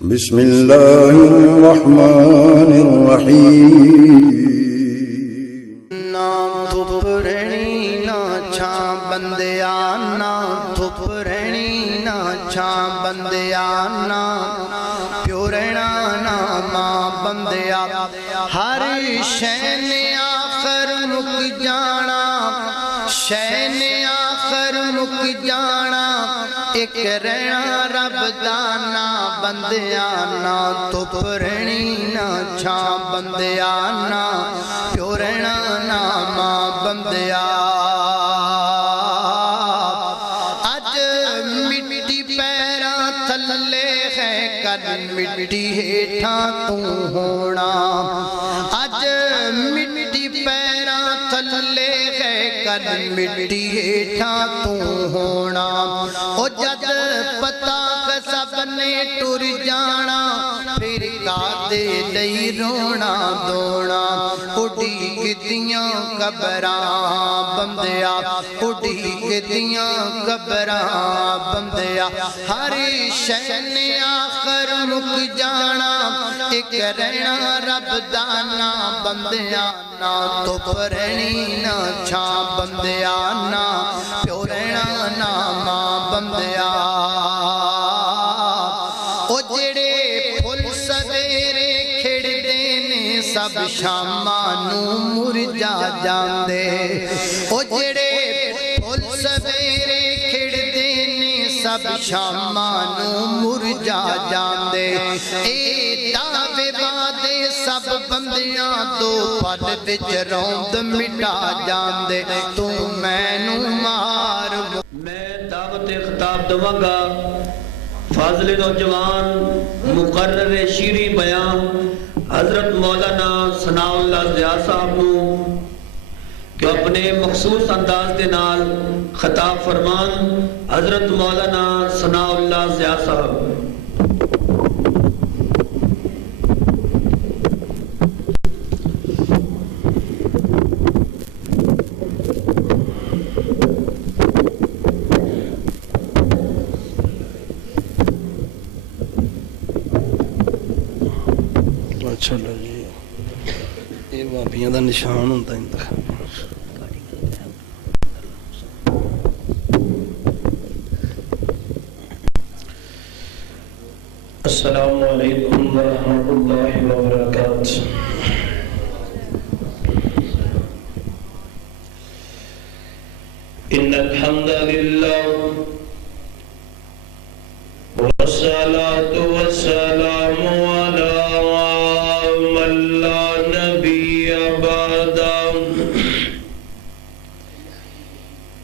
بسم اللہ الرحمن الرحیم نا دھپ رہنی نا چھاں بندیانا دھپ رہنی نا چھاں بندیانا پیو رہنا نا ماں بندیا ہر شین آخر مک جانا شین آخر مک جانا ایک رہنا رب دانا بندیانا دھپ رہنی نا چھاں بندیانا پیو رہنا نا ماں بندیا اج مٹی پیراں تھلے ہے کل مٹی ہیٹھاں تو ہونا اج مٹی پیراں تھلے ہے کل مٹی ہیٹھاں تو ہونا او جد پتا کہ سب نے ٹر جانا پھر کادے لئی رونا دونا اڈی گدیاں قبراں بندیا اڈی گدیاں قبراں بندیا ہر شین آخر مک جانا ایک رہنا رب دانا بندیا نا دھپ رہنی نا چھاں بندیا نا پیو رہنا نا ماں بندیا او جڑے پھل سویرے کھڑ دینے سب شامانوں مرجا جاندے او جڑے پھل سویرے کھڑ دینے سب شامانوں مرجا جاندے اے دعوے وعدے سب بندیاں دو پل وچ روند مٹا جاندے تو مینوں مار میں دعوت خطاب دوں گا فاضل نوجوان مقرر شیریں بیان حضرت مولانا ثناء اللہ ضیاء صاحب نو کہ اپنے مخصوص انداز دے نال خطاب فرمان حضرت مولانا ثناء اللہ ضیاء صاحب چلو جی یہ بابیاں دا نشان ہوتا ہے انتخاب السلام علیکم ورحمۃ اللہ وبرکاتہ ان الحمد للہ والصلاة والسلام علی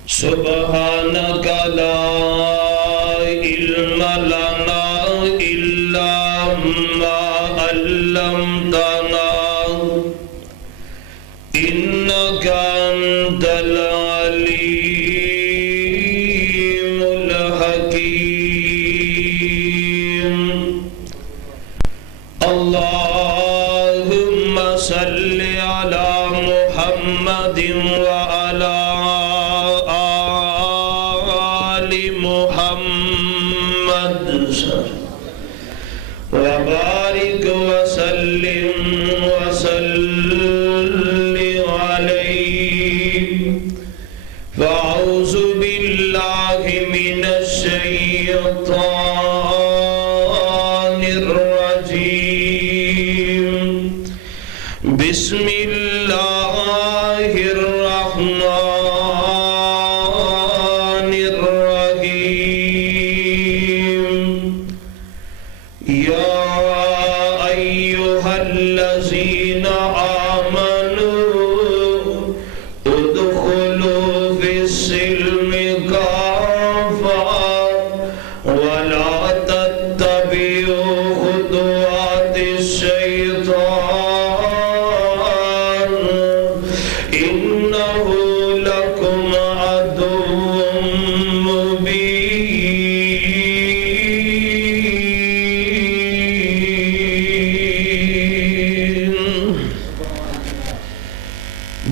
سبحانك لا علم لنا إلا ما علمتنا إنك أنت العليم الحكيم اللهم صل على محمد وعلى وبارك وسلم عليه فأعوذ بالله من الشيطان الرجيم بسم الله الرحمن الرحيم يا أيها الذين آمنوا ادخلوا في السلم كافة ولا تتبعوا خطوات الشيطان إنه لكم عدو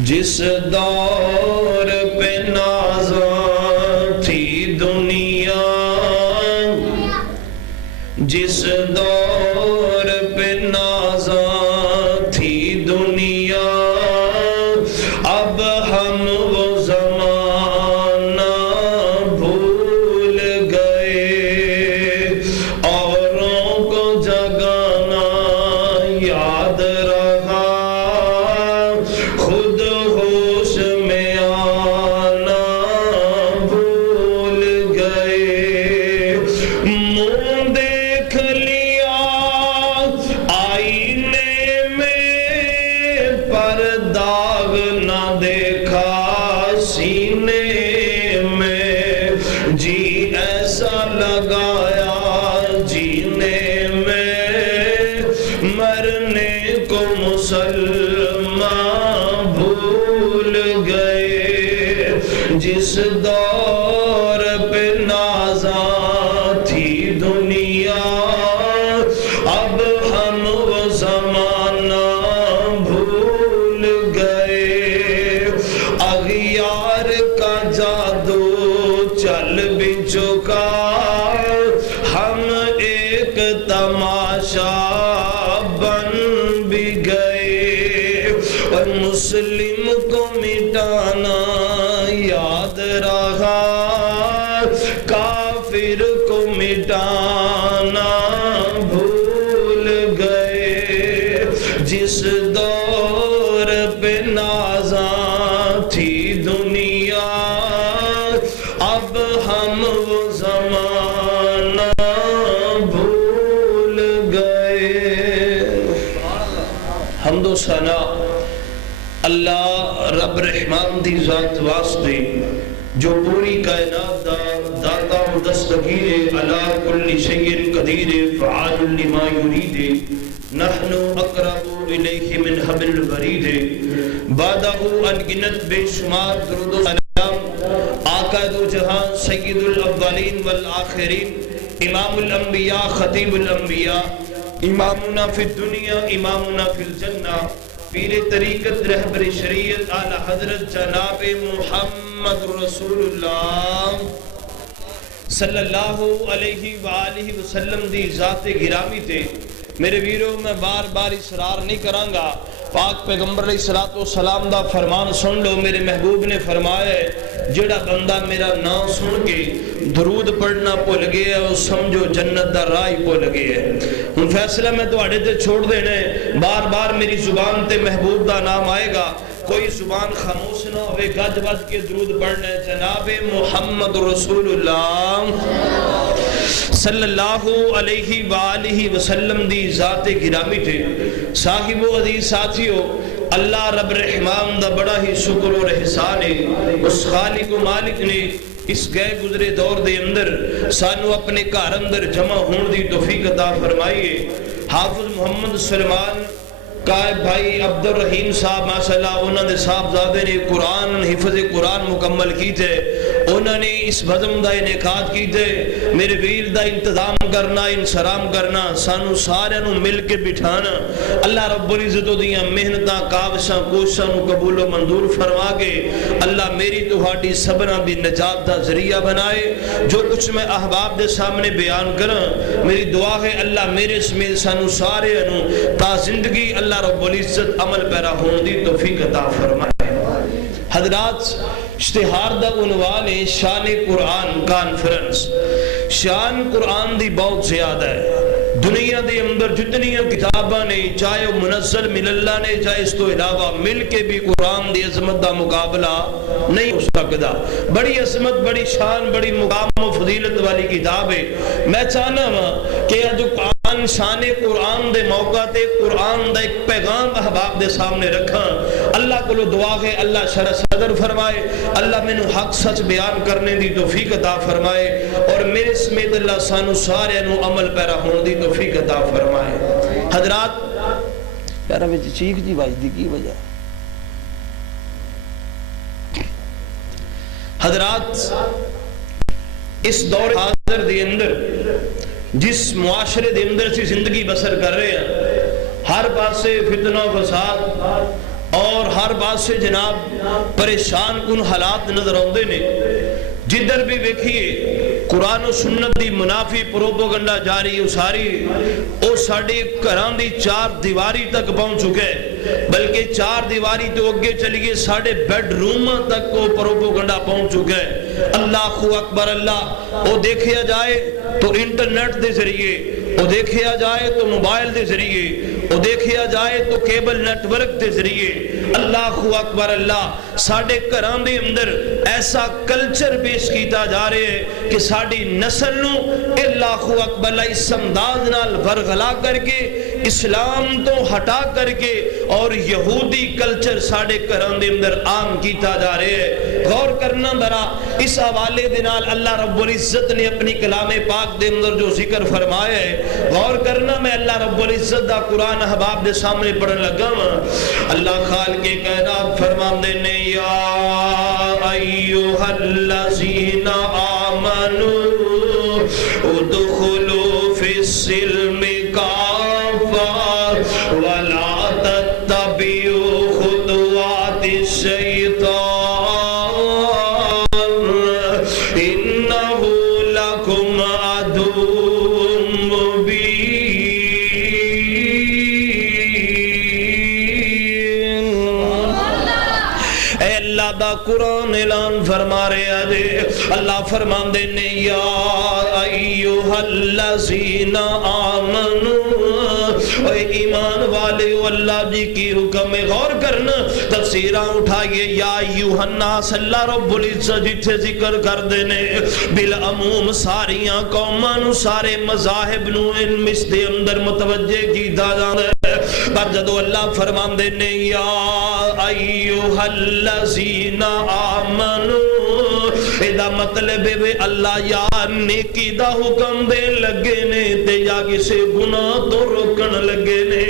جس دور پہ نازاں تھی دنیا جس دور پہ نازاں تھی دنیا اب ہم وہ زمانہ بھول گئے اوروں کو جگانا یاد رہا خود ہوش میں آنا بھول گئے منہ دیکھ لیا آئینے میں پر داغ نہ دیکھا سینے میں جی ایسا لگایا جینے میں مرنے کو مسلمان بھول گئے جس دور پہ نازاں تھی دنیا اب ہم وہ زمانہ بھول گئے اغیار کا جادو چل بھی چکا ہم ایک تماشا بن بھی گئے اور مسلم کو مٹانا یاد رہا کافر کو مٹانا بھول گئے جس دور پہ نازاں تھی دنیا اب ہم وہ زمانہ بھول گئے حمد و ثنا اللہ رب رحمان دی ذات واسطے جو پوری کائنات دا داتا و دستگیر علا کل شیء قدیر فعال لما یرید نحن اقرب الیہ من حبل الورید بعدہ انگنت بے شمار درود و سلام آقا دو جہان سید الاولین والآخرین امام الانبیاء خطیب الانبیاء امامنا فی الدنیا امامنا فی الجنہ پیر طریقت رہبر شریعت اعلی حضرت جناب محمد رسول اللہ صلی اللہ علیہ وآلہ وسلم دی ذات گرامی تے میرے ویرو میں بار بار اصرار نہیں کروں گا پاک پیغمبر علیہ السلام دا فرمان سن لو میرے محبوب نے فرمایا ہے جڑا بندہ میرا نام سن کے درود پڑھنا بھول گیا ہے وہ سمجھو جنت دا راہ بھول گیا ہے ہن فیصلہ میں تواڈے تے چھوڑ دینا ہے بار بار میری زبان تے محبوب دا نام آئے گا کوئی زبان خاموش نہ ہوئے گج بج کے درود پڑھنا ہے جناب محمد رسول اللہ صلی اللہ علیہ وآلہ وسلم دی ذات گرامی تھے صاحب و عزیز ساتھیو اللہ رب رحمان دا بڑا ہی شکر و احسان ہے اس خالق و مالک نے اس گئے گزرے دور دے اندر سانو اپنے گھر اندر جمع ہون دی توفیق عطا فرمائیے حافظ محمد سلمان قائب بھائی عبد الرحیم صاحب ماشاءاللہ انہوں نے صاحبزادے نے قرآن حفظ قرآن مکمل کی تھے انہوں نے اس بزم دا انعقاد کی تھے میرے ویر دا انتظام کرنا انسرام کرنا سانو سارے نو مل کے بٹھانا اللہ رب العزت دیاں محنتاں کاوشاں کوششاں نو قبول و منظور فرما کے اللہ میری تہاڈی سبنا بھی نجات دا ذریعہ بنائے جو کچھ میں احباب دے سامنے بیان کراں میری دعا ہے اللہ میرے سمیت سانو سارے نو تا زندگی اللہ رب العزت عمل پیرا ہون دی توفیق عطا فرمائے حضرات اشتہار دا عنوان ہے شان قرآن کانفرنس شان قرآن دی بہت زیادہ ہے دنیا دے اندر جتنی کتاباں نے چاہے وہ منزل من اللہ نے چاہے اس تو علاوہ مل کے بھی قرآن دی عظمت دا مقابلہ نہیں ہو سکتا بڑی عظمت بڑی شان بڑی مقام و فضیلت والی کتاب ہے میں چاہنا ہوں کہ جو قرآن شان قرآن دے موقع تے قرآن دا ایک پیغام احباب دے سامنے رکھاں اللہ کو دعا ہے اللہ شرح صدر فرمائے اللہ میں نو حق سچ بیان کرنے دی توفیق عطا فرمائے اور میرے سمیت اللہ سانو سارے نو عمل پیرا ہون دی توفیق عطا فرمائے حضرات پیارا میں چیخ جی باج دی کی وجہ حضرات اس دور حاضر دے اندر جس معاشرے دے اندر سے زندگی بسر کر رہے ہیں ہر پاس سے فتنہ و فساد اور ہر پاس سے جناب پریشان کن حالات نظر آتے نے جدھر بھی ویکھیے قرآن و سنت دی منافی پروپوگنڈا جاری اساری او ساڑے گھراں دی چار دیواری تک پہنچ چکے، بلکہ چار دیواری تو اگے چلیے ساڑے بیڈ روم تک کو پروپوگنڈا پہنچ چکے۔ اللہ اکبر اللہ، او دیکھیا جائے تو انٹرنیٹ دے ذریعے، او دیکھیا جائے تو موبائل دے ذریعے، او دیکھیا جائے تو کیبل نیٹ ورک دے ذریعے، اللہ اکبر اللہ ساڑے گھران دے اندر ایسا کلچر پیش کیتا جا رہے ہے کہ ساڑی نسل نو اللہ اکبر اللہ اس انداز نال ورغلا کر کے اسلام تو ہٹا کر کے اور یہودی کلچر ساڑے گھران دے اندر عام کیتا جا رہے ہے۔ غور کرنا ذرا اس حوالے دے نال اللہ رب العزت نے اپنی کلام پاک دے اندر جو ذکر فرمایا ہے، غور کرنا میں اللہ رب العزت دا قرآن احباب دے سامنے پڑھن لگا ہوں۔ اللہ خالق کے کائنات فرماندے نے یا ایھا الذین آمنوا ادخلوا فی السلم کافۃ ولا تتبعوا خطوات الشیطان انہ لکم عدو مبین۔ اے اللہ دا قرآن اعلان فرما رہے ہیں، اللہ فرمان دینے یا ایھا الذین آمنوا، اے ایمان والے اللہ جی کی حکم میں غور کرنا، تفسیرہ اٹھائیے یا ایھا الناس اللہ رب العزت جتھے ذکر کر دینے بالعموم ساریاں قوماں سارے مذاہب نو علم اس دے اندر متوجہ کی دادا ہے، پر جدو اللہ فرمان دینے یا ایھا الذین آمنوا، ایدہ مطلب ہے اللہ یا نیکی دا حکم دے لگے نے تے یا کسے گناہ تو روکن لگے نے،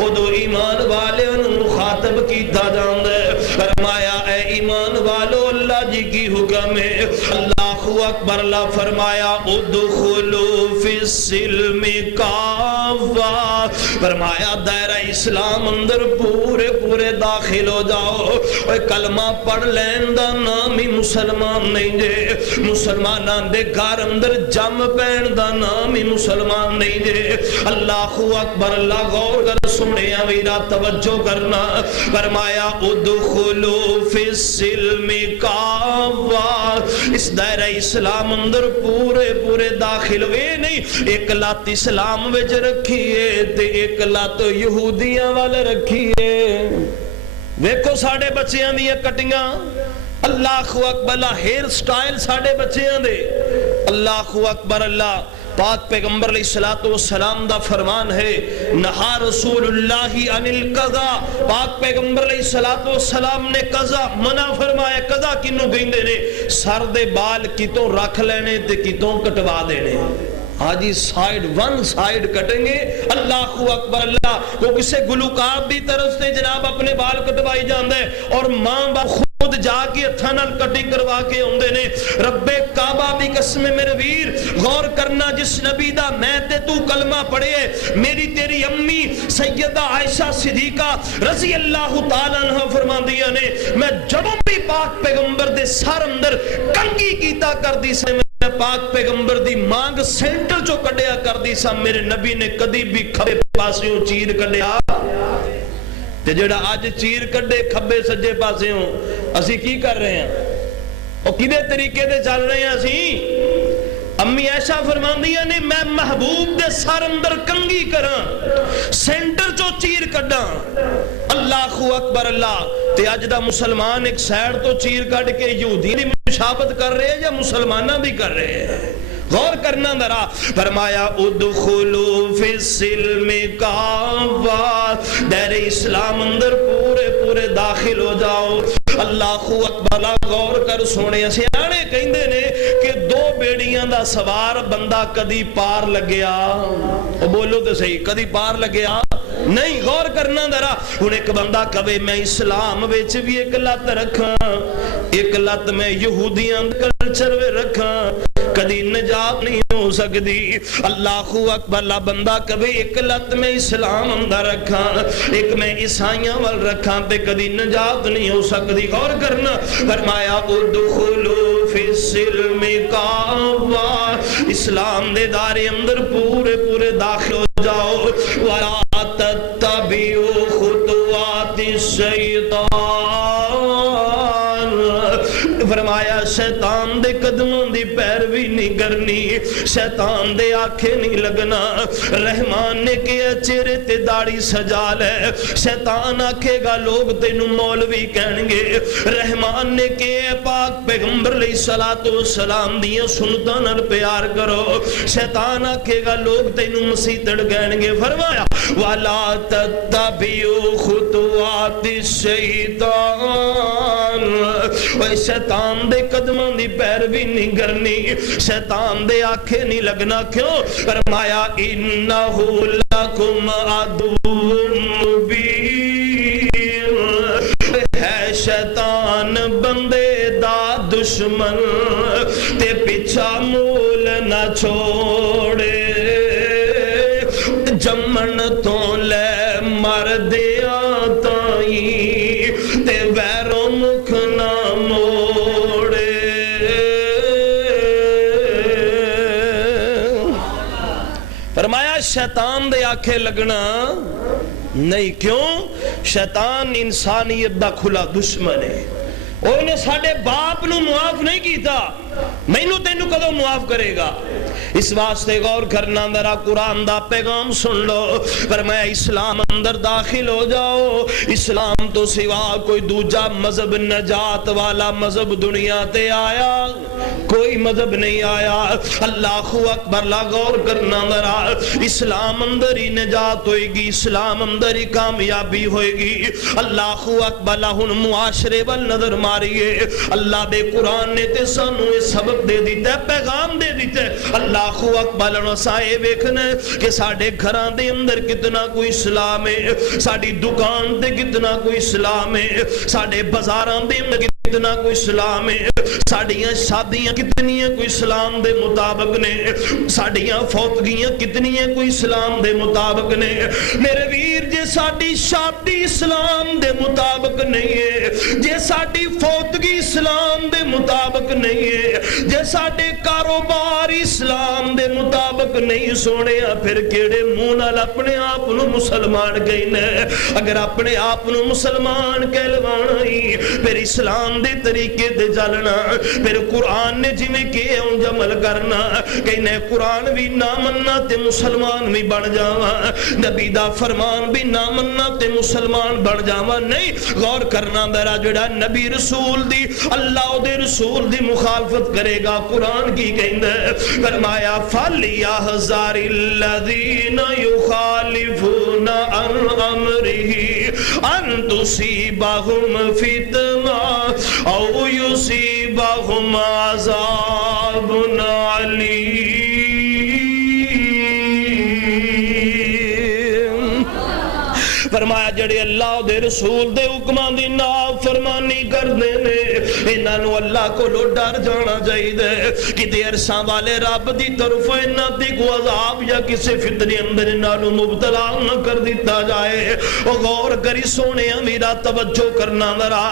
او دو ایمان والے ان مخاطب کی دادا ہے، فرمایا اے ایمان والو اللہ جی کی حکم ہے، اللہ اکبر اللہ فرمایا ادخلوا فی السلم کافۃ، فرمایا دائرہ اسلام اندر پورے پورے داخل ہو جاؤ، اے کلمہ پڑھ لین دا نام ہی مسلمان نہیں جے، مسلمانان دے گھر اندر جم پین دا نام ہی مسلمان نہیں جے، اللہ اکبر اللہ غور کر سنے ویرا توجہ کرنا، فرمایا ادخلوا فی السلم کافۃ، اس دائرہ اسلام اندر پورے پورے داخل ہوئے نہیں، ایک لات اسلام وچ رکھیے تے ایک لات یہودیاں والے رکھیے۔ ویکھو ساڑے بچیاں دی کٹیاں، اللہ اکبر اللہ ہیئر سٹائل ساڑے بچیاں دے، اللہ اکبر اللہ پاک پیغمبر علیہ السلام دا فرمان ہے نہا رسول اللہ عن القضا، پاک پیغمبر علیہ السلام نے قضا منع فرمایا، قضا کنوں گئندے نے سر دے بال کتوں رکھ لینے تے کتوں کٹوا دینے، آجی سائیڈ ون سائیڈ کٹیں گے، اللہ اکبر اللہ، وہ کسے گلوکار دی طرف سے جناب اپنے بال کٹوائی جاندے اور ماں باپ خود جا کے اتھانال کٹنگ کروا کے ہوندے نے۔ رب کعبہ بھی قسم میرے ویر غور کرنا، جس نبی دا میں تے تو کلمہ پڑھے، میری تیری امی سیدہ عائشہ صدیقہ رضی اللہ تعالیٰ عنہ فرمان دیا نے، میں جب بھی پاک پیغمبر دے سار اندر کنگی کیتا کر دی سے میں پاک پیغمبر دی مانگ سینٹر جو کڈیا کر دی سا، میرے نبی نے کدی بھی کھبے پاسیوں چیر کڈیا تے جڑا آج چیر کڈے کھبے سجے پاسیوں، اسی کی کر رہے ہیں اور کدے طریقے دے چل رہے ہیں اسی؟ امی ایسا فرمان دیا نے میں محبوب دے سار اندر کنگی کراں سینٹر چو چیر کڈاں، اللہ اکبر اللہ، تے اج دا مسلمان ایک سائیڈ تو چیر کڈ کے یہودی دی مشابت کر رہے ہیں یا مسلمانہ بھی کر رہے ہیں؟ غور کرنا ذرا، فرمایا ادخلوا فی السلم کافۃ، دائرہ اسلام اندر پورے پورے داخل ہو جاؤ، اللہ اکبر غور کر سونے سیانے کہندے نے کہ دو بیڑیاں دا سوار بندہ کدی پار لگیا، بولو تو صحیح، کدی پار لگیا نہیں؟ غور کرنا ذرا، ہن ایک بندہ کہے میں اسلام وچ بھی ایک لت رکھاں، ایک لت میں یہودیاں کلچر وچ رکھاں، کدی نجات نہیں ہو سکتی۔ اللہ اکبر اللہ بندہ کبھی ایک لت میں اسلام اندر رکھاں، ایک میں عیسائیاں وال رکھاں تے کدی نجات نہیں ہو سکتی۔ غور کرنا، فرمایا ادخلوا فی السلم کعبہ، اسلام دے دارے اندر پورے پورے داخل ہو جاؤ. وَلَا تَتَّبِعُوا خُطُوَاتِ الشَّيْطَانِ، فرمایا شیطان دے قدموں دی پیروی نہیں کرنی، شیطان دے آنکھیں نہیں لگنا. رحمان نے کہا چہرے تے داڑھی سجا لے، شیطان آکھے گا لوگ تینوں مولوی کہن گے. رحمان نے کہا پاک پیغمبر علیہ السلام دیاں سنتاں نال پیار کرو، شیطان آکھے گا لوگ تینوں مسیتڑ کہن گے. فرمایا وَلَا تَتَّبِعُوا خُطُوَاتِ الشَّيْطَانِ، اوے شیطان دے قدموں دی پیروی نہیں کرنی، شیطان دے آنکھیں نہیں لگنا. کیوں؟ فرمایا اِنَّهُ لَكُمْ عَدُوٌّ مُبِينٌ، ہے شیطان بندے دا دشمن تے پیچھا مول نہ چھوڑے. جمن تو لے مردیاں تائی تے ویروں مکھ نہ موڑے. فرمایا شیطان دے آنکھیں لگنا نہیں. کیوں؟ شیطان انسانیت دا کھلا دشمن ہے. انہیں ساڑھے باپ نو معاف نہیں کیتا، میں نو تینو کدو معاف کرے گا؟ اس واسطے غور کرنا، ذرا قرآن دا پیغام سن لو. فرمایا اسلام اندر داخل ہو جاؤ، اسلام تو سوا کوئی دوجا مذہب نجات والا مذہب دنیا تے آیا کوئی مذہب نہیں آیا. اللہ اکبر. لا غور کرنا ذرا، اسلام اندر ہی نجات ہوئے گی، اسلام اندر ہی کامیابی ہوئے گی. اللہ اکبر. ہن معاشرے وال نظر ماریے، اللہ دے قرآن نے تے سانو سبق دے دیتا ہے، پیغام دے دیتا ہے. اللہ اکبر. سائے ویکھنا کہ ساڑھے گھران دے اندر کتنا کوئی اسلام ہے، ساڑھی دکان دے کتنا کوئی اسلام ہے، ساڑھے بازاران دے اندر کتنا کوئی اسلام ہے، ساڑھیاں شادیاں کتنی ہیں کوئی اسلام دے مطابق نے، ساڑھیاں فوتگیاں کتنی ہیں کوئی اسلام دے مطابق نے. میرے ویر جے ساڑھی شادی اسلام دے مطابق نہیں ہے، جے ساڑھی فوتگی اسلام دے مطابق نہیں ہے، جے ساڑھے کاروبار اسلام دے مطابق نہیں، سونے پھر کیڑے مونال اپنے آپنو مسلمان کہنے. اگر اپنے آپنو مسلمان کہلوانا ہی پھر اسلام دے طریقے دے جلنا، پھر قرآن نے جی میں کہے ان جمل کرنا. کہنے قرآن بھی نہ مننا تے مسلمان بھی بن جاوا، نبی دا فرمان بھی نہ مننا تے مسلمان بن جاوا. نہیں، غور کرنا میرا جڑا نبی رسول دی اللہ دے رسول دی مخالفت کرے گا قرآن کی کہندہ. فرمایا فَلْيَحْذَرِ الَّذِينَ يُخَالِفُونَ عَنْ أَمْرِهِ أَن تُصِيبَهُمْ فِتْنَةٌ أَوْ يُصِيبَهُمْ عَذَابٌ أَلِيمٌ. فرمایا جڑے اللہ دے رسول دے حکمان دی نافرمانی کر دینے، انہاں نو اللہ کو لو ڈر جانا چاہیے کہ عرصہ والے رب دی طرف انہاں دی کو عذاب یا کسی فتنے اندر انہاں نو مبتلا نہ کر دیتا جائے. او غور کری سونے میرا توجہ کرنا ذرا.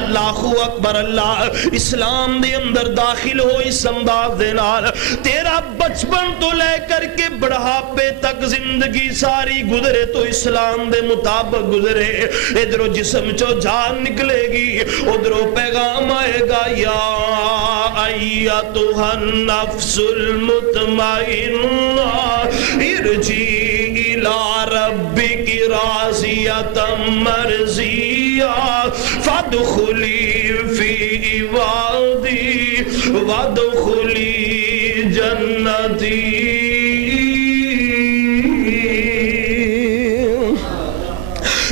اللہ اکبر. اللہ اسلام دے اندر داخل ہو اس انداز دے نال تیرا بچپن تو لے کر کے بڑھاپے تک زندگی ساری گزرے تو اسلام دے مطابق گزرے. ادھرو جسم چو جان نکلے گی، ادھرو پیغام آئے گا یا ایتھا النفس المطمئنہ ارجعی الی ربک راضیۃ مرضیہ فادخلی فی عبادی وادخلی جنتی.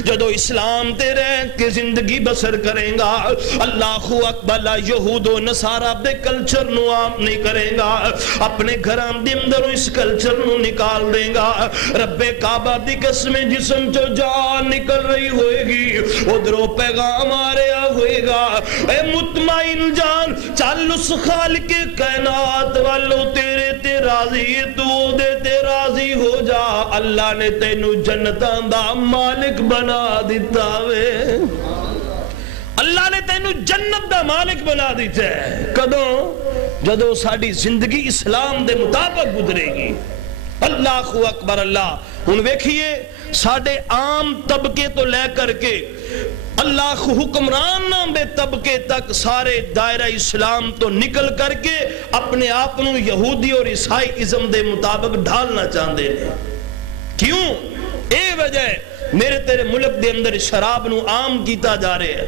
جدو اسلام تے رہ کے زندگی بسر کریں گا، اللہ اکبر. یہود و نصارہ دے کلچر نو عام نہیں کریں گا، اپنے گھران دے اندر اس کلچر نو نکال دیں گا. رب کعبہ دی قسمیں جسم جو جان نکل رہی ہوئے گی، ادھرو پیغام آ رہا ہوئے گا اے مطمئن جان چل اس خالق کائنات والو تیرے تے راضی، تو دے تے راضی ہو جا. اللہ نے تینو جنتاں دا مالک بنا دیتا وے، اللہ نے تینو جنت دا مالک بنا دیتا ہے. کدوں؟ جدو ساڑی زندگی اسلام دے مطابق گزرے گی. اللہ اکبر اللہ. ہن ویکھیے ساڑے عام طبقے تو لے کر کے اللہ حکمران بے طبقے تک سارے دائرہ اسلام تو نکل کر کے اپنے آپنوں یہودی اور عیسائی ازم دے مطابق ڈھالنا چاہتے ہیں. کیوں؟ اے وجہ میرے تیرے ملک دے اندر شراب نو عام کیتا جا رہے ہیں,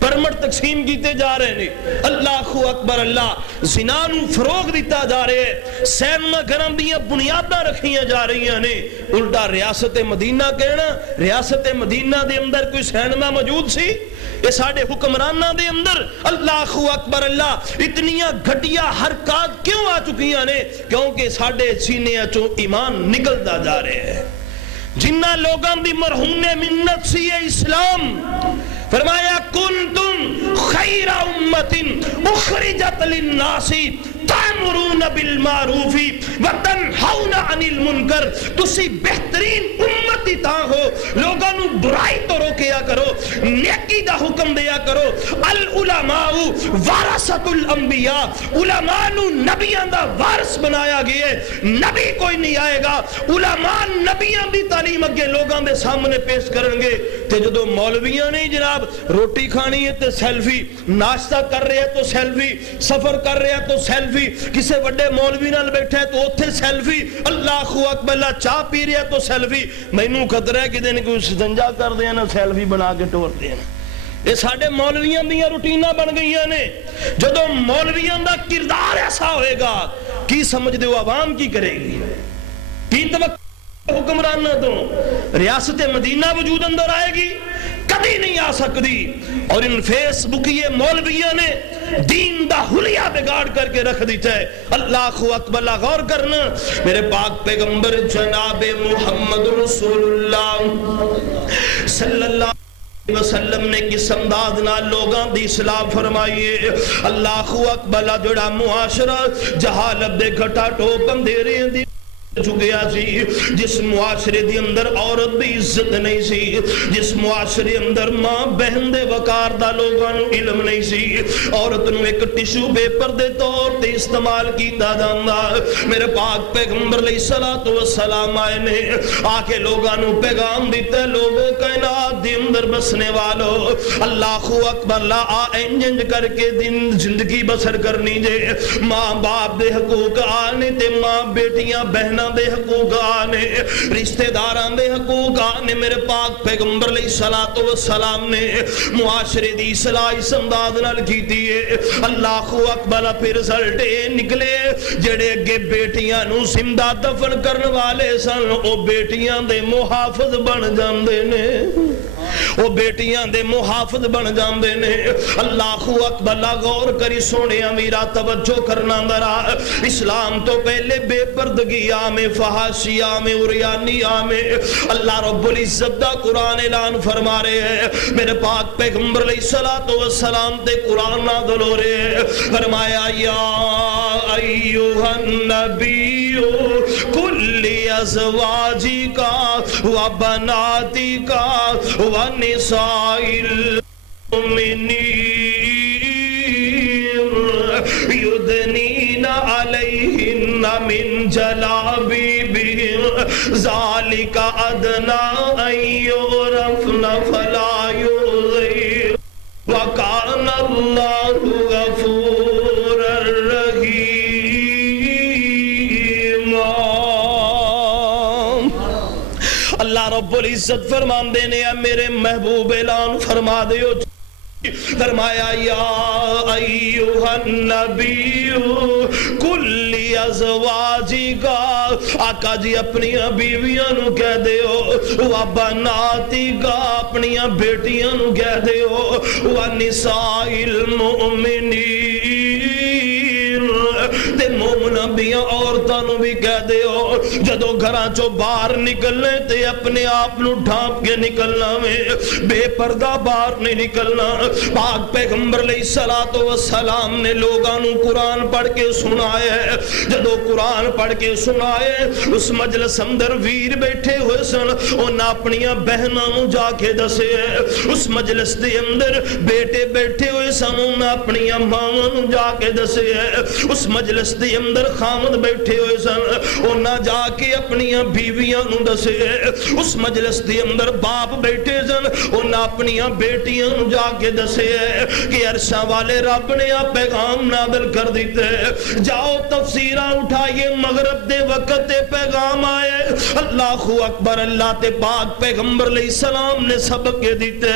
پرمٹ تقسیم کیتے جا رہے ہیں, اللہ اکبر اللہ, زنا نو فروغ دیتا جا رہے ہیں, سینما گھران دیاں بنیاداں رکھیاں جا رہی ہیں. الٹا ریاست مدینہ کہنا, ریاست مدینہ دے اندر کوئی سینما موجود سی؟ یہ ساڑے حکمرانہ دے اندر اللہ اکبر اللہ اتنیاں گھٹیا حرکات کیوں آ چکیاں نے؟ کیونکہ ساڑے سینے چوں ایمان نکلتا جا رہے ہیں. جنہ لوگاں دی مرہون منت سی اسلام, فرمایا کنتم خیر امت اخرجت للناس تأمرون بالمعروف وتنہون عن المنکر. تسی بہترین امتی تاں ہو, لوگاں نو برائی تو روکیا کرو, نیکی دا حکم دیا کرو. العلماء ورثۃ الانبیاء, علماء نو نبیاں دا وارث بنایا گیا ہے. نبی کوئی نہیں آئے گا, علماء نبیاں دی تعلیم اگے لوگاں دے سامنے پیش کرن گے. تے جدو مولویاں نہیں جناب روٹی کھانی ہے تے سیلفی, ناشتہ کر رہے ہیں تو سیلفی, سفر کر رہے ہیں تو سیلفی, کسے بڑے مولوی نال بیٹھے تو اوتھے سیلفی, اللہ اکبر اللہ چاہ پی رہے ہیں تو سیلفی. مینوں خطرہ ہے کہ دن کوئی استنجا کر دے نا سیلفی بنا کے ٹور دے نا. یہ ساڑے مولویاں دیاں روٹینہ بن گئیاں نے. جدو مولویاں دا کردار ایسا ہوئے گا, کی سمجھ دے وہ عوام کی کرے گی؟ کی توقع حکمرانہ تو ریاست مدینہ وجود اندر آئے گی؟ کبھی نہیں آ سکتی. اور ان فیس بک یہ مولویوں نے دین دا حلیہ بگاڑ کر کے رکھ دیتا ہے. اللہ اکبر اللہ. غور کرنا, میرے پاک پیغمبر جناب محمد رسول اللہ صلی اللہ علیہ وسلم نے کس انداز نہ لوگاں دی اصلاح فرمائیے. اللہ اکبر اللہ. جڑا معاشرہ جہالت دے گھٹا ٹوپ اندھیرے دی چکیا سی, جس معاشرے دی اندر عورت دی عزت نہیں سی, جس معاشرے اندر ماں بہن دے وقار دا لوگاں نو علم نہیں سی, عورت نو ایک ٹیشو پیپر دے طور تے استعمال کیتا جاندا. میرے پاک پیغمبر علیہ الصلوۃ والسلام آئے نے آ کے لوگاں نو پیغام دیتا ہے, لوگوں کائنات دے اندر بسنے والو اللہ اکبر اللہ آ انج کر کے دن زندگی بسر کرنی جے. ماں باپ دے حقوق آنے تے ماں بیٹیاں بہناں دے حقوق آنے, رشتہ داران دے حقوق آنے. میرے پاک پیغمبر علیہ الصلوۃ والسلام نے معاشرے دی اصلاح اس انداز نال کیتی ہے. اللہ اکبر. پھر رزلٹ نکلے جڑے اگے بیٹیاں نو زندہ دفن کرن والے سن, او بیٹیاں دے محافظ بن جاندے نے, او بیٹیاں دے محافظ بن جاندے نے. اللہ اکبر. غور کری سونے میرا توجہ کرنا ذرا, اسلام تو پہلے بے پردگی میں فحاشی میں عریانی میں اللہ رب العزت دا قرآن اعلان فرما رہے ہیں. میرے پاک پیغمبر علیہ الصلوۃ والسلام تے قرآن نازل ہو رہے ہیں. فرمایا یا ایھا النبی قل لازواجک وبناتک ونساء المؤمنین یدنین علیہن من جلابیبہن ذالک ادنی ان یعرفن فلا یؤذین وکان اللہ غفورا رحیما. اللہ رب العزت فرمان دینے میرے محبوب اعلان فرما دیو. فرمایا یا ایھا النبی قل لازواجک, آقا جی اپنی بیویاں نو کہہ دیو, وبناتک اپنی بیٹیاں نو کہہ دیو, ونساء المؤمنین تے مومن اپنا بیاں عورتاں نو بھی کہہ دیو جدو گھراں چوں باہر نکلنے تے اپنے آپ نو ڈھانپ کے نکلنا میں بے پردہ باہر نہیں نکلنا پاک پیغمبر علیہ الصلوۃ والسلام نے لوگاں نو قرآن پڑھ کے سنائے جدو قرآن پڑھ کے سنائے اس مجلس اندر ویر بیٹھے ہوئے سن انہاں اپنیاں بہناں نو جا کے دسے اس مجلس دے اندر بیٹے بیٹھے ہوئے سن انہاں اپنیاں ماواں نو جا کے دسے اس مجلس دے اندر خامد بیٹھے ہوئے سن انہاں جا کے اپنیاں بیویاں نو دسے اس مجلس دے اندر باپ بیٹھے سن انہاں اپنیاں بیٹیاں نو جا کے دسے کہ عرشاں والے رب نے آپ پیغام نازل کر دیتے جاؤ تفسیراں اٹھائیے مغرب دے وقت تے پیغام آئے اللہ اکبر اللہ تے پاک پیغمبر علیہ السلام نے سبق کے دیتے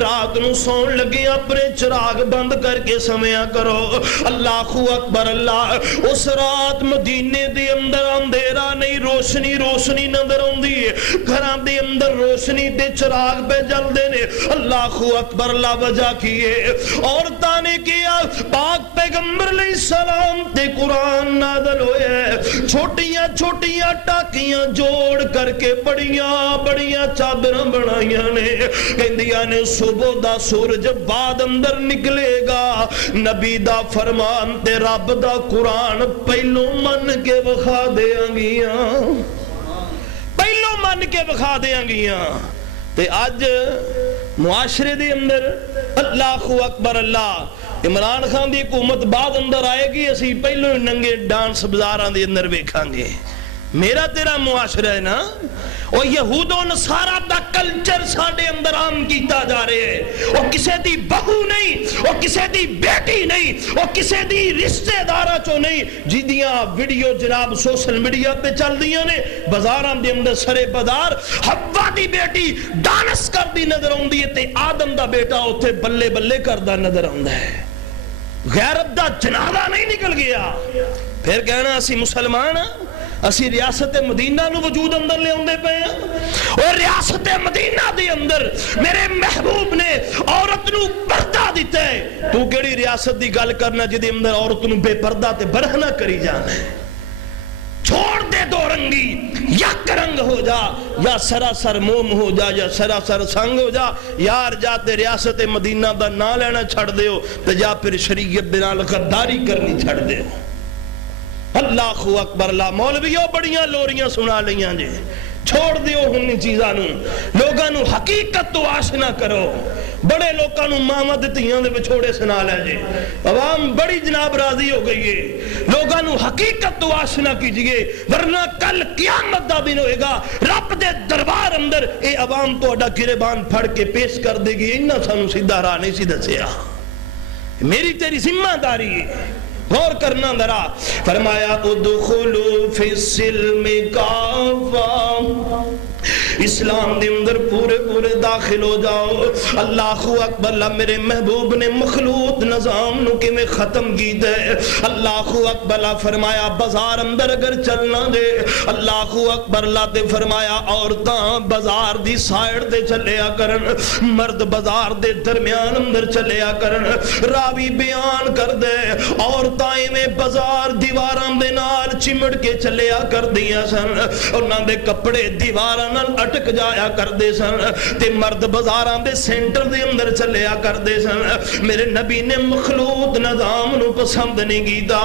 رات نو سون لگے اپنے چراغ بند کر کے سمیا کرو اللہ اکبر اللہ اس رات مدینے دے اندر اندھیرا نہیں روشنی روشنی نظر آندی ہے گھراں دے اندر روشنی تے چراغ پہ جلدے نے اللہ اکبر اللہ وجہ کیے عورتاں نے کیا پاک پیغمبر علیہ السلام تے قرآن نازل ہوئے چھوٹیاں چھوٹیاں ٹاکیاں جوڑ کر کے بڑیاں بڑیاں چادراں بنائیاں نے کہندیاں نے صبح دا سورج بعد اندر نکلے گا نبی دا فرمان تے رب دا قرآن پہلو من کے بخا دیاں گیاں پہلو من کے بخا دیاں گیاں تے آج معاشرے دے اندر اللہ اکبر اللہ عمران خان دی حکومت بعد اندر آئے گی اسی پہلو ننگے ڈانس بازاراں دے اندر ویکھاں گے میرا تیرا معاشرہ ہے نا اور یہود و نصارہ دا کلچر ساڑے اندر عام کیتا جا رہے ہیں اور کسے دی بہو نہیں اور کسے دی بیٹی نہیں اور کسے دی رشتہ دارہ چو نہیں جیدیاں ویڈیو جناب سوشل میڈیا پہ چل دیاں نے بازاران دے اندر سرے بازار حوا دی بیٹی ڈانس کر دی نظر آندی ہے تے آدم دا بیٹا اوتھے بلے بلے کردہ نظر آندہ ہے غیرت دا جنازہ نہیں نکل گیا پھر کہنا اسی مسلمان اسی ریاست مدینہ نو وجود اندر لے ہوندے پے ہیں اور ریاست مدینہ دے اندر میرے محبوب نے عورت نو پردہ دیتا ہے تو کیڑی ریاست دی گل کرنا جدی اندر عورت نو بے پردہ تے برہنہ کری جانا ہے چھوڑ دے دو رنگی یک رنگ ہو جا یا سراسر موم ہو جا یا سراسر سنگ ہو جا یار جاتے ریاست مدینہ دا نہ لینا چھڑ دے ہو تو جا پھر شریعت بنال غداری کرنی چھڑ دے ہو اللہ اکبر اللہ مولویوں بڑیاں لوریاں سنا لیاں جے چھوڑ دیو ہنی چیزاں نو لوگاں نو حقیقت تو آشنا کرو بڑے لوگاں نو مامد تیاں دے بچھوڑے سنا لے جے عوام بڑی جناب راضی ہو گئی ہے لوگاں نو حقیقت تو آشنا کیجئے ورنہ کل قیامت دا دن ہوئے گا رب دے دربار اندر اے عوام تو اڈا گریبان پھڑ کے پیش کر دے گی انہا سانو سیدھا راہ نہیں سیدھا سیا میری تیری ذمہ داری ہے غور کرنا درا فرمایا ادخلوا فی السلم کافہ اسلام دے اندر پورے پورے داخل ہو جاؤ اللہ اکبر اللہ میرے محبوب نے مخلوط نظام نو کے میں ختم کی دے اللہ اکبر اللہ فرمایا بازار اندر اگر چلنا دے اللہ اکبر اللہ تے فرمایا عورتاں بازار دی سائیڈ دے چلیا کرن مرد بازار دے درمیان اندر چلیا کرن راوی بیان کر دے عورتاں میں بازار دیواراں دے نال چمڑ کے چلیا کر دیا سن انہاں دے کپڑے دیواراں نال اٹک جایا کر دے سن تے مرد بازاراں دے سینٹر دے اندر چلیا کر دے سن میرے نبی نے مخلوط نظام نو پسند نہیں کیتا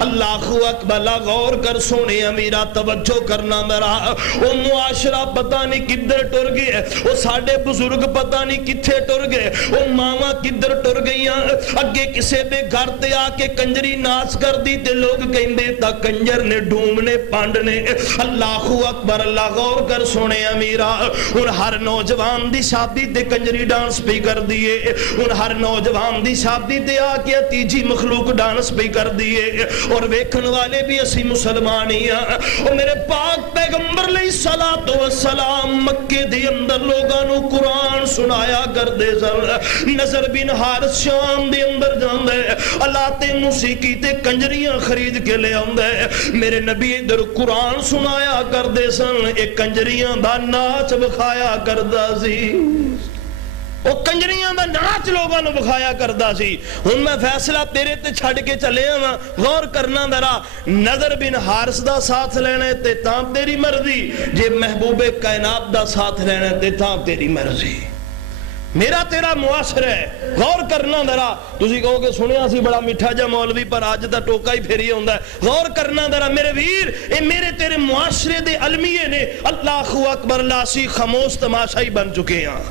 اللہ اکبر غور کر سونے امیرا توجہ کرنا میرا او معاشرہ پتہ نہیں کدھر ٹر گئے او ساڈے بزرگ پتہ نہیں کتھے ٹر گئے او ماما کدھر ٹر گئیاں اگے کسے دے گھر تے آ کے کنجری ناچ کر دی تے لوگ کہندے تا کنجر نے ڈوم نے پانڈ نے اللہ اکبر اللہ غور کر سونے امیرا ان ہر نوجوان دی شادی تے کنجری ڈانس پہ کر دیئے ان ہر نوجوان دی شادی تے آکے تیجی مخلوق ڈانس پہ کر دیئے اور ویکھن والے بھی اسی مسلمانی اور میرے پاک پیغمبر علیہ السلام مکے دے اندر لوگاں نو قرآن سنایا کر دے سن نظر بن حارث شام دے اندر جاندے اللہ تے موسیقی تے کنجریاں خرید کے لے آندے میرے نبی ادھر قرآن سنایا کر دے سن ایک کنجریاں دا ناچ بخایا کردہ سی وہ کنجریاں دا ناچ لوگاں نو بکھایا کردا سی. ہن میں فیصلہ تیرے تے چھڈ کے چلیا وا, غور کرنا ذرا. نظر بن حارث دا ساتھ لینا تے تاں تیری مرضی, جے محبوب کائنات دا ساتھ لینا تے تاں تیری مرضی. میرا تیرا معاشرہ ہے, غور کرنا ذرا. تسی کہو کہ سنیا سی بڑا میٹھا جا مولوی, پر اج دا ٹوکا ہی پھری ہوندا ہے. غور کرنا ذرا میرے ویر, اے میرے تیرے معاشرے دے المیے نے اللہ اکبر لاسی خاموش تماشا ہی بن چکے ہیں.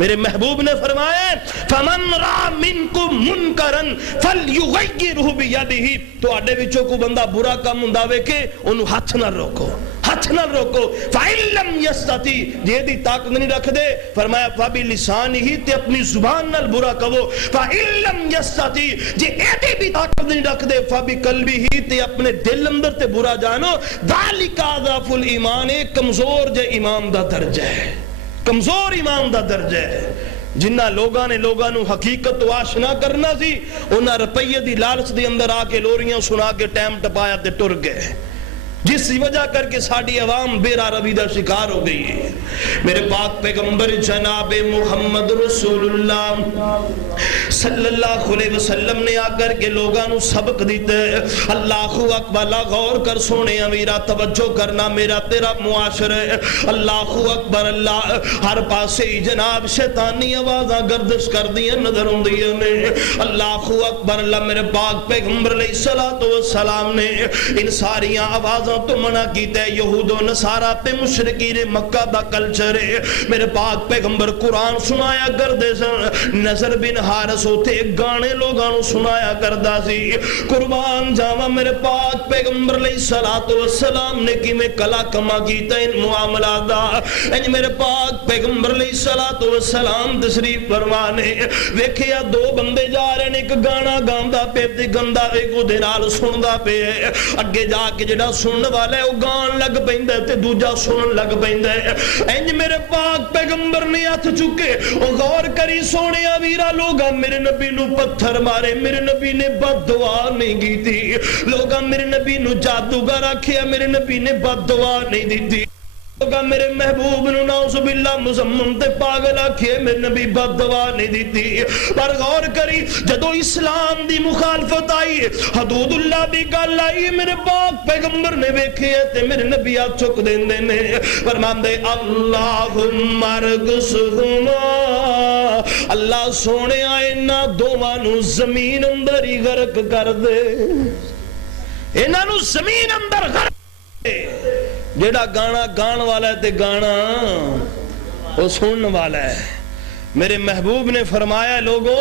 میرے محبوب نے فرمایا فمن را منکم منکرن فلیغیرہ بیدہ, تو اڈے وچوں کو بندہ برا کام ہوندا ویکھے اونوں ہاتھ نہ روکو, ہاتھ نہ روکو. فَإِن لَمْ يَسْتَطِعْ, جے دی طاقت نہیں رکھ دے, فرمایا فَبِلِسَانِهِ, تے اپنی زبان نال برا کہو. فَإِن لَمْ يَسْتَطِعْ, جے ایدی بھی طاقت نہیں رکھ دے, فَبِقَلْبِهِ, تے اپنے دل اندر تے برا جانو. ذَلِكَ أَضْعَفُ الْإِيمَانِ, کمزور جے ایمان دا درجہ ہے, کمزور ایمان دا درجہ ہے. جنہ لوگاں نے لوگاں نو حقیقت و آشنا کرنا سی, انہاں روپیے دی لالچ دے اندر آ کے لوریاں سنا کے ٹائم ٹپایا تے ٹر گئے, جس وجہ کر کے ساڑی عوام بیرا روی دا شکار ہو گئی ہے. میرے پاک پیغمبر جناب محمد رسول اللہ صلی اللہ علیہ وسلم نے آ کر کے لوگاں نو سبق دیتے. اللہ اکبر, غور کر سونے امیرا, توجہ کرنا, میرا تیرا معاشرہ. اللہ اکبر, اللہ ہر پاسے جناب شیطانی آوازاں گردش کر دیا نظر ہوندیاں نے. اللہ اکبر, اللہ میرے پاک پیغمبر علیہ السلام نے ان ساری آوازاں تو منع کیتا ہے. یہود و نصارہ تے مشرکین مکہ دا کلچر ہے. میرے پاک پیغمبر قرآن سنایا کردے سن. نظر بن حارث ہوتے گانے لوگاں نو سنایا کردا سی. قربان جاواں میرے پاک پیغمبر علیہ السلام نے کی میں کلا کما کیتا ان معاملات دا. انج میرے پاک پیغمبر علیہ السلام تشریف فرمانے, ویکھیا دو بندے جا رہے نے, ایک گانا گاوندا پے تے گندا ایک دے نال سندا پے. اگے جا کے جڑا سن والا ہے وہ گان لگ پیندا تے دوجا سنن لگ پیندا ہے. انج میرے پاک پیغمبر نے ہاتھ چکے, او غور کری سونیا ویرا, لوگاں میرے نبی نو پتھر مارے, میرے نبی نے بد دعا نہیں کیتی. لوگاں میرے نبی نو جادوگر آکھیا, میرے نبی نے بد دعا نہیں دیتی. لوگاں میرے محبوب نو نعوذ باللہ مزمم تے پاگل آکھے, میرے نبی بد دعا نہیں دیتی. پر غور کری جدو اسلام دی مخالفت آئی, حدود اللہ دی گل آئی, میرے پاک پیغمبر نے ویکھے تے میرے نبی ہاتھ چک دیندے نے, فرماندے اللہم ارغسہما, اللہ سونے آئے نا دوواں نو زمین اندر ہی غرق کر دے, انہاں نو زمین اندر غرق دے. جیڑا گانا گان والا ہے تے گانا وہ سنن والا ہے. میرے محبوب نے فرمایا لوگو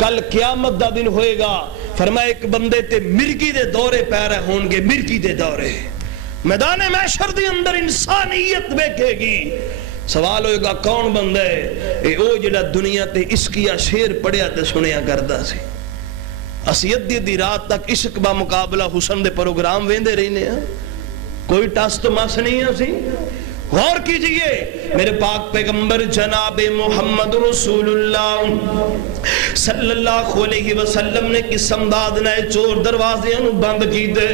کل قیامت دا دن ہوئے گا, فرمایا ایک بندے تے مرگی دے دورے پیرے ہون گے, مرگی دے دورے میدان محشر دے اندر انسانیت بیکھے گی. سوال ہوئے گا کون بندہ ہے؟ اے او جڑا دنیا تے عشقیہ شیر پڑھیا تے سنیا کردا سی. اسی دی رات تک عشق با مقابلہ حسن دے پروگرام ویندے رہنے ہیں, کوئی ٹس مس نہیں ہے سی. غور کیجئے میرے پاک پیغمبر جناب محمد رسول اللہ صلی اللہ علیہ وسلم نے قسم داد نہ چور دروازے انو بند کی دے.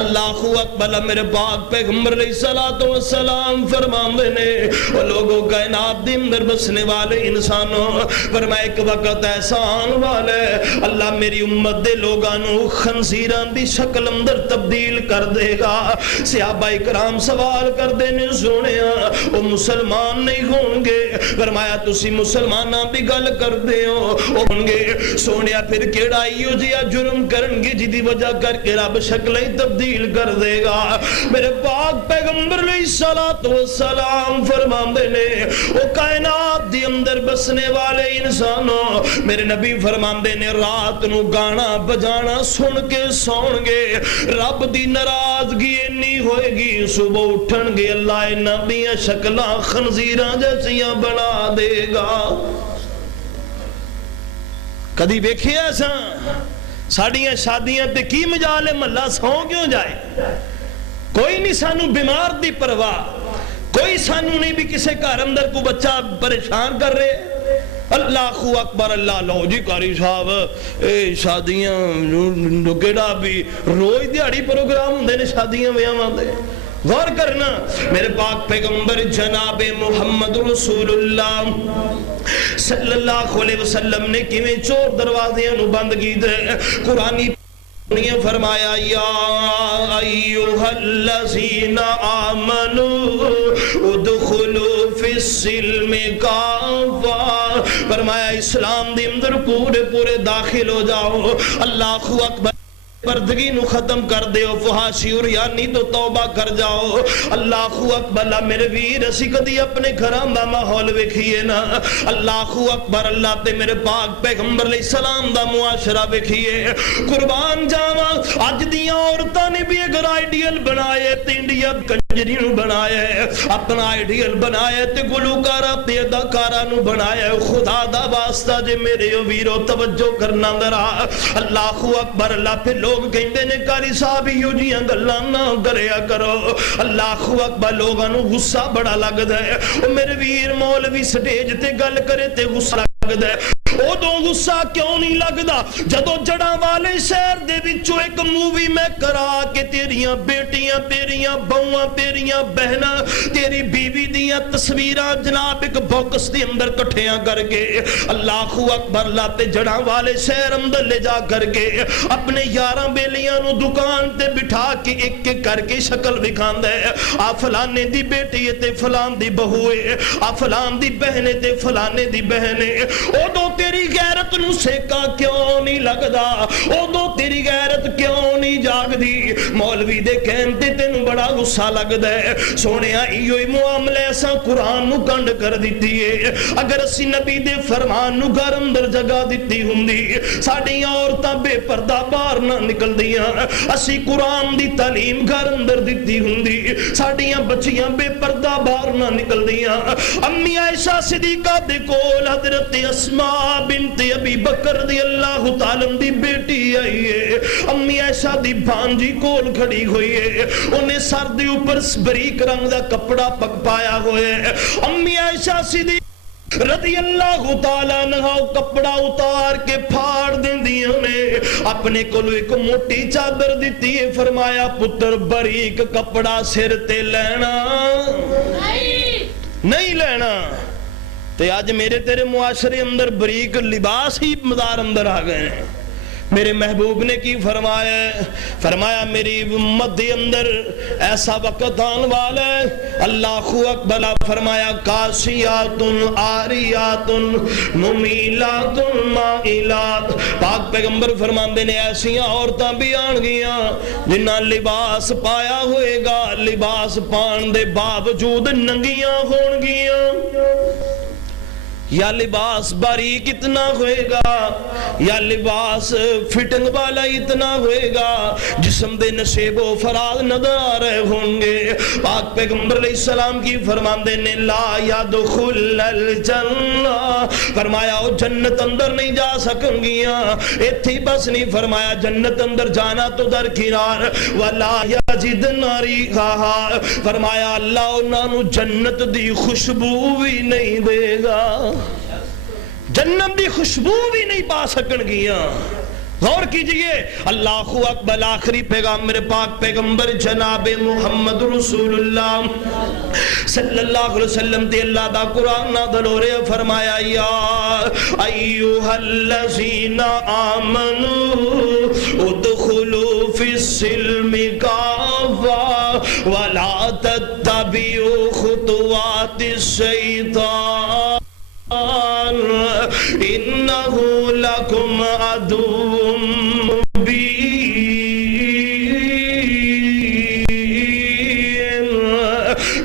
اللہ اکبر, میرے پاک پیغمبر علیہ السلام فرماندے نے وہ لوگوں کائنات دے اندر بسنے والے انسانوں, فرمایا ایک وقت ایسا آن والا ہے اللہ میری امت دے لوگاں نو خنزیران دی شکل اندر تبدیل کر دے گا. صحابہ اکرام سوال کر دے نے سونے وہ مسلمان نہیں ہوں گے, فرمایا تسی مسلماناں بھی گل کر دے ہوں گے. سونیا پھر کیڑا ایو جیا جرم کرن گے جدی وجہ کر کے رب شکلیں تبدیل کر دے گا. میرے پاک پیغمبر علیہ السلام فرماندے نے وہ کائنات دی اندر بسنے والے انسانوں, میرے نبی فرماندے نے رات نو گانا بجانا سن کے سون گے, رب دی ناراضگی انی ہوئے گی, صبح اٹھن گے اللہ انہاں دیاں شکلاں خنزیراں جیسیاں بنا دے گا. کدی ویکھیا ایسا ساڑیاں شادیاں تے کی مجال ہے محلہ سو کیوں جائے؟ کوئی نہیں سانو بیمار دی پرواہ, کوئی سانو نہیں بھی کسے گھر اندر کو بچہ پریشان کر رہے. اللہ اکبر, اللہ لو جی قاری صاحب شادیاں کیڑا بھی روز دیہڑی پروگرام ہوندے نے شادیاں ویاواں دے. غور کرنا میرے پاک پیغمبر جناب محمد رسول اللہ صلی اللہ علیہ وسلم نے کیویں چور دروازیاں نو بند کیتے قرآنی نے فرمایا یا ایھا الذین آمنوا ادخلوا فی السلم کافہ، فرمایا اسلام دے اندر پورے پورے داخل ہو جاؤ، اللہ اکبر، پردگی نو ختم کر دیو، فحاشی اور یعنی تو توبہ کر جاؤ، اللہ اکبر۔ میرے ویر اسی کدی اپنے گھراں دا ماحول ویکھیے نا، اللہ اکبر، اللہ تے میرے پاک پیغمبر علیہ السلام دا معاشرہ ویکھیے، قربان جاواں اج دیاں عورتاں نے بھی اگر آئیڈیل بنائے تے انڈیا کنجری نو بنایا اپنا آئیڈیل بنایا تے گلوکارا تے اداکارا نو بنایا، خدا دا واسطہ جے میرے ویرو توجہ کرنا ذرا، اللہ اکبر۔ اللہ پھر لوگ کہندے نے قاری صاحب یو جیاں گلاں نہ کریا کرو، اللہ اکبر، لوگاں نو غصہ بڑا لگدا ہے، او میرے ویر مولوی سٹیج تے گل کرے تے غصہ لگدا ہے، او دو غصہ کیوں نہیں لگدا جدو جڑاں والے شہر دے وچوں ایک مووی میں کرا کے تیریاں بیٹیاں تیریاں بہواں تیریاں بہناں تیری بیوی دیاں تصویراں جناب ایک باکس دے اندر کٹھیاں کر کے اللہ اکبر، اللہ تے جڑاں والے شہر اندر لے جا کر کے اپنے یاراں بیلیاں نو دکان تے بٹھا کے ایک ایک کر کے شکل وکھاندا ہے، آ فلانے دی بیٹی تے فلان دی بہو ہے، آ فلان دی بہن تے فلانے دی بہن ہے، او دو تیری غیرت نو سیکا کیوں نہیں لگدا، او دو تیری غیرت کیوں نہیں جاگ دی، مولوی دے کہنتے تینوں بڑا غصہ لگدا ہے، سونیا ایو ہی معاملے ایسا قرآن نو کنڈ کر دیتی ہے، اگر اسی نبی دے فرمان نو گھر اندر جگہ دیتی ہوندی ساڈیاں عورتاں بے پردہ باہر نہ نکل دیاں، اسی قرآن دی تعلیم گھر اندر دیتی ہوندی ساڈیاں بچیاں بے پردہ باہر نہ نکل دیاں۔ امی عائشہ صدیقہ دے کول حضرت اسماء بنت ابی بکر رضی اللہ تعالی دی بیٹی آئی ہے، امی عائشہ دی بھانجی کول کھڑی ہوئی ہے، انہیں سر دے اوپر بریک رنگ دا کپڑا پک پایا ہوئے، امی عائشہ صدیقہ رضی اللہ تعالیٰ عنہ کپڑا اتار کے پھاڑ دیندیاں نے، اپنے کو ایک موٹی چادر دیتی ہے، فرمایا پتر بریک کپڑا سر تے لینا نہیں لینا، تے آج میرے تیرے معاشرے اندر بریک لباس ہی مدار اندر آ گئے ہیں۔ میرے محبوب نے کی فرمایا میری امت دے اندر ایسا وقت آن والا ہے، اللہ اکبر، فرمایا کاسیات آریات ممیلات مائلات، پاک پیغمبر فرماندے نے ایسیاں عورتاں بھی آن گیاں جنہاں لباس پایا ہوئے گا، لباس پان دے باوجود ننگیاں ہون گیاں، یا لباس باریک اتنا ہوئے گا یا لباس فٹنگ والا اتنا ہوئے گا جسم دے نشیب و فراز نظر آ رہے ہوں گے، پاک پیغمبر علیہ السلام کی فرماندے نے لا یدخل الجنہ، فرمایا وہ جنت اندر نہیں جا سکیں گیاں، ایتھی بس نہیں، فرمایا جنت اندر جانا تو درکنار، ولا یجدن ریحہا، فرمایا اللہ انہاں نو جنت دی خوشبو بھی نہیں دے گا، جنت دی خوشبو بھی نہیں پا سکن گیاں۔ غور کیجئے، اللہ اکبر، آخری پیغام میرے پاک پیغمبر جناب محمد رسول اللہ صلی اللہ علیہ وسلم تے اللہ دا قرآن نازل ہو رہا، فرمایا یا ایھا الذین آمنوا ادخلوا فی السلم کافہ ولا تتبعوا خطوات الشیطان انہ لکم عدو مبین۔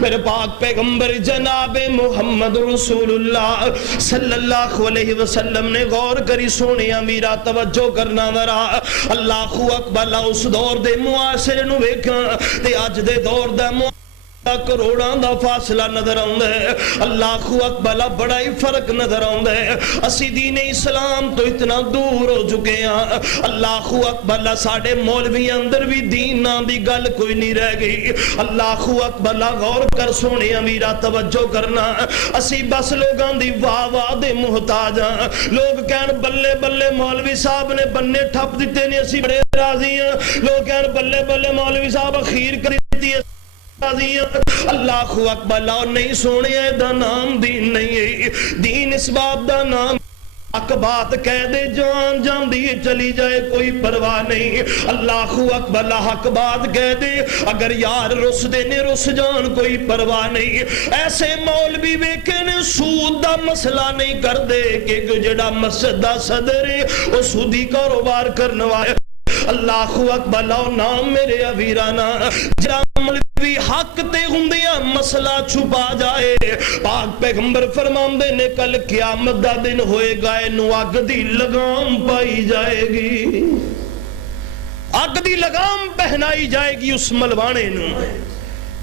میرے پاک پیغمبر جناب محمد رسول اللہ صلی اللہ علیہ وسلم نے غور کری، سونے امیرہ توجہ کرنا ورا، اللہ اکبر، اس دور دے معاشرے نو ویکھاں تے اج دے دور دا کروڑاں دا فاصلہ نظر آندا ہے، اللہ اکبر، بڑا ہی فرق نظر آندا ہے، اسی دین اسلام تو اتنا دور ہو چکے ہیں، اللہ اکبر، ساڈے مولوی اندر بھی دین نام دی گل کوئی نہیں رہ گئی، اللہ اکبر، غور کر سونے امیرہ توجہ کرنا، اسی بس لوگاں دی واہ واہ دے محتاج ہاں، لوگ کہن بلے بلے مولوی صاحب نے بننے ٹھپ دیتے نے، اسی بڑے راضی ہیں، لوگ کہن بلے بلے مولوی صاحب اخیر کر دیتی ہے، اللہ اکبر لا نہیں سونے دا نام دین نہیں ہے دین اس باب دا نام حق بات کہہ دے جان جان دی چلی جائے کوئی پرواہ نہیں اللہ اکبر لا حق بات کہہ دے اگر یار رس دے نے رس جان کوئی پرواہ نہیں ایسے مولوی ویکھے نے سود دا مسئلہ نہیں کر دے کہ جڑا مسجد دا صدر ہے وہ سودی کاروبار کرنے والے اللہ اکبر لا نام میرے ویرانا جڑا مولوی حق تے ہوندیاں مسئلہ چھپا جائے پاک پیغمبر فرماندے نے کل قیامت دا دن ہوئے گا اینو اگ دی لگام پائی جائے گی اگ دی لگام پہنائی جائے گی اس ملوانے نو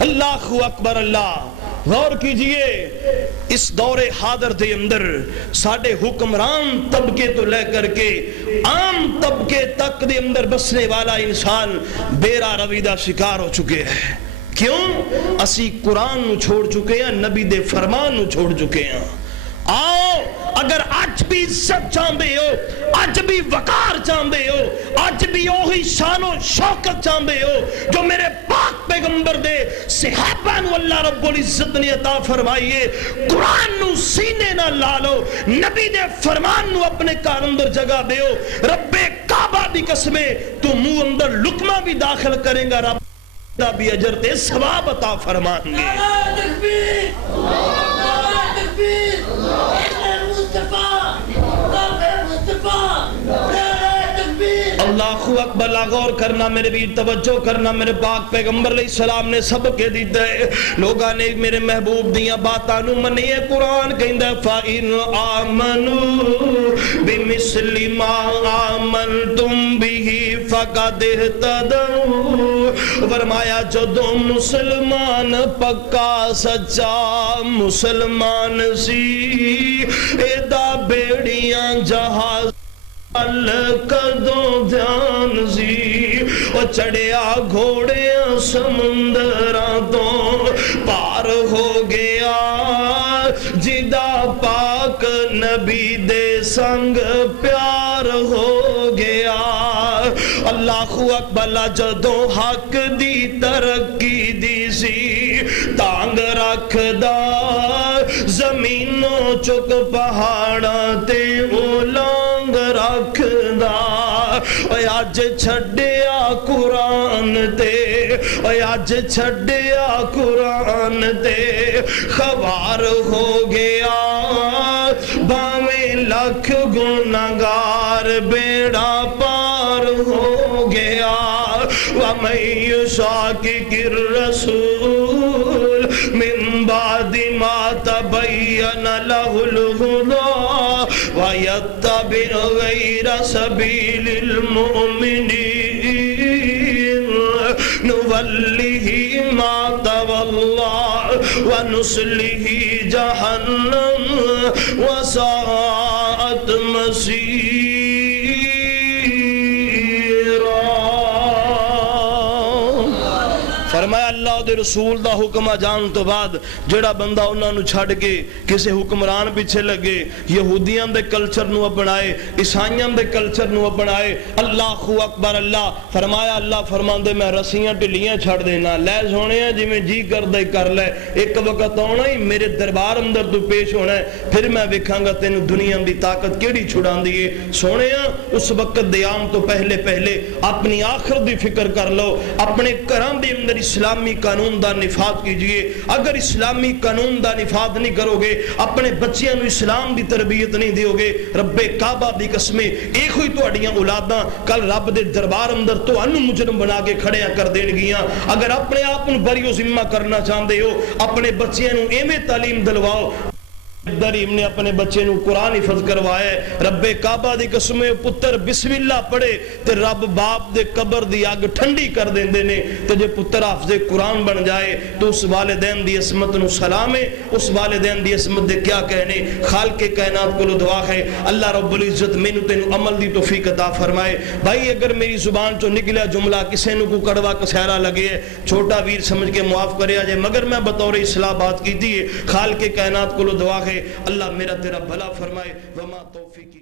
اللہ اکبر اللہ غور کیجئے اس دور حاضر دے اندر ساڑھے حکمران طبقے تو لے کر کے عام طبقے تک دے اندر بسنے والا انسان بیرا رویدہ شکار ہو چکے ہیں کیوں اسی قرآن نو چھوڑ چکے ہیں نبی دے فرمان نو چھوڑ چکے ہیں آؤ اگر آج بھی عزت چاہتے ہو آج بھی وقار چاہتے ہو آج بھی وہی شان و شوکت چاہتے ہو جو میرے پاک پیغمبر دے صحابہ نو اللہ رب العزت نے عطا فرمائیے قرآن نو سینے نہ لالو نبی دے فرمان نو اپنے کار اندر جگہ دیو رب کعبہ دی قسمیں تو منہ اندر لقمہ بھی داخل کریں گا رب بھی اجر تے ثواب عطا فرمائیں گے اللہ اکبر غور کرنا میرے بھی توجہ کرنا میرے پاک پیغمبر علیہ السلام نے سبق دیتا ہے لوگاں نے میرے محبوب دیاں باتاں نو منی ہے قرآن کہندا فَإِنْ آمَنُوا بِمِثْلِ مَا آمَنْتُمْ بِهِ فَقَدْ اهْتَدَوْا فرمایا جدوں مسلمان پکا سچا مسلمان سی ایدا بیڑیاں جہاز کدوں دھیان سی وہ چڑھیا گھوڑیاں سمندراں تو پار ہو گیا جدا پاک نبی دے سنگ پیار ہو گیا اللہ اکبر جدوں حق دی ترقی دی سی تانگ رکھ دا زمینوں چک پہاڑاں تے اولانگ رکھ دا اے آج چھڑیا قرآن تے اے آج چھڑیا قرآن تے خوار ہو گیا باویں لکھ گناہگار بیڑا پار ہو گیا وَمَن يُشَاقِقِ الرَّسُولَ مِن بَعْدِ مَا تَبَيَّنَ لَهُ الْهُدَى وَيَتَّبِعْ غَيْرَ سَبِيلِ الْمُؤْمِنِينَ نُوَلِّهِ مَا تَوَلَّى وَنُصْلِهِ جَهَنَّمَ وَسَاءَتْ مَصِيرًا فرمایا اللہ دے رسول دا حکم جان تو بعد جڑا بندہ انہاں نو چھڑ کے کسے حکمران پیچھے لگے یہودیاں دے کلچر نو اپنائے عیسائیاں دے کلچر نو اپنائے اللہ اکبر اللہ فرمایا اللہ فرماندے میں رسیاں ٹلیاں چھڑ دینا لے سونے ہیں جی میں جی کر دے کر لے ایک وقت ہونا ہی میرے دربار اندر تو پیش ہونا ہے پھر میں وکھاں گا تینو دنیا دی طاقت کیڑی چھڑان دیئے سونے ہیں اس وقت دیام تو پہلے اپنی آخر دی فکر کر لو اپنے کرام دے اندر اسلامی قانون دا نفاذ کیجئے اگر اسلامی قانون دا نفاذ نہیں کرو گے اپنے بچیاں نو اسلام دی تربیت نہیں دیو گے رب کعبہ دی قسمیں ایک ہوئی تو اڑیاں اولاداں کل رب دے دربار اندر تو انو مجرم بنا کے کھڑیاں کر دین گیاں اگر اپنے آپ نو بری و ذمہ کرنا چاہتے ہو اپنے بچیاں نو ایویں تعلیم دلواؤ دریم نے اپنے بچے نو قرآن حفظ کروائے رب کعبہ دی قسمیں پتر بسم اللہ پڑھے تے رب باپ دے قبر دی آگ ٹھنڈی کر دیں دینے تے جے پتر حافظ قرآن بن جائے تو اس والدین دی عصمت نو سلامے اس والدین دی عصمت دے کیا کہنے خالق کائنات کو دعا ہے اللہ رب العزت میں نو تینو عمل دی توفیق عطا فرمائے بھائی اگر میری زبان چو نکلیا جملہ کسے نو کو کڑوا کسیرا لگے چھوٹا ویر سمجھ کے معاف کرے آجے مگر میں بطور اصلاح بات کی دیئے خالق کائنات کو دعا ہے اللہ میرا تیرا بھلا فرمائے وما توفیقی